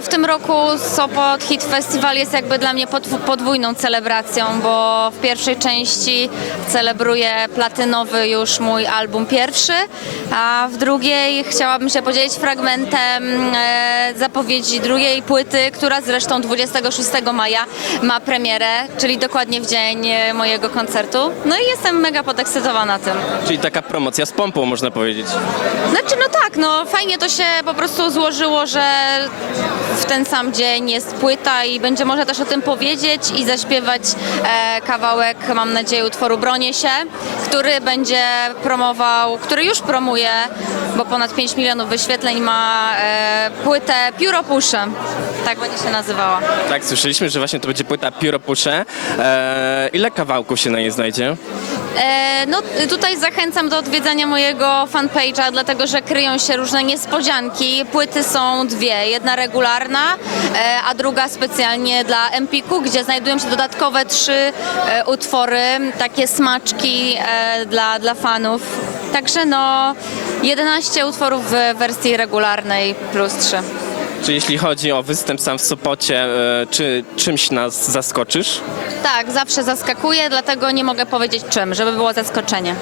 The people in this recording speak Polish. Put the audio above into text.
W tym roku Sopot Hit Festival jest jakby dla mnie podw- podwójną celebracją, bo w pierwszej części celebruję platynowy już mój album pierwszy, a w drugiej chciałabym się podzielić fragmentem e, zapowiedzi drugiej płyty, która zresztą 26 maja ma premierę, czyli dokładnie w dzień e, mojego koncertu. No i jestem mega podekscytowana tym. Czyli taka promocja z pompą, można powiedzieć. Znaczy, no tak, no fajnie to się po prostu złożyło, że w ten sam dzień jest płyta i będzie można też o tym powiedzieć i zaśpiewać e, kawałek, mam nadzieję, utworu Bronię się, który będzie promował, który już promuje, bo ponad 5 milionów wyświetleń ma e, płytę Pióropusze. Tak będzie się nazywała. Tak, słyszeliśmy, że właśnie to będzie płyta Pióropusze. Eee, ile kawałków się na niej znajdzie? E, no tutaj zachęcam do odwiedzania mojego fanpage'a, dlatego że kryją się różne niespodzianki. Płyty są dwie, jedna regularna, e, a druga specjalnie dla Empiku, gdzie znajdują się dodatkowe trzy e, utwory, takie smaczki dla, dla fanów. Także no 11 utworów w wersji regularnej plus 3. Czy jeśli chodzi o występ sam w Sopocie, e, czy czymś nas zaskoczysz? Tak, zawsze zaskakuje, dlatego nie mogę powiedzieć czym, żeby było zaskoczenie.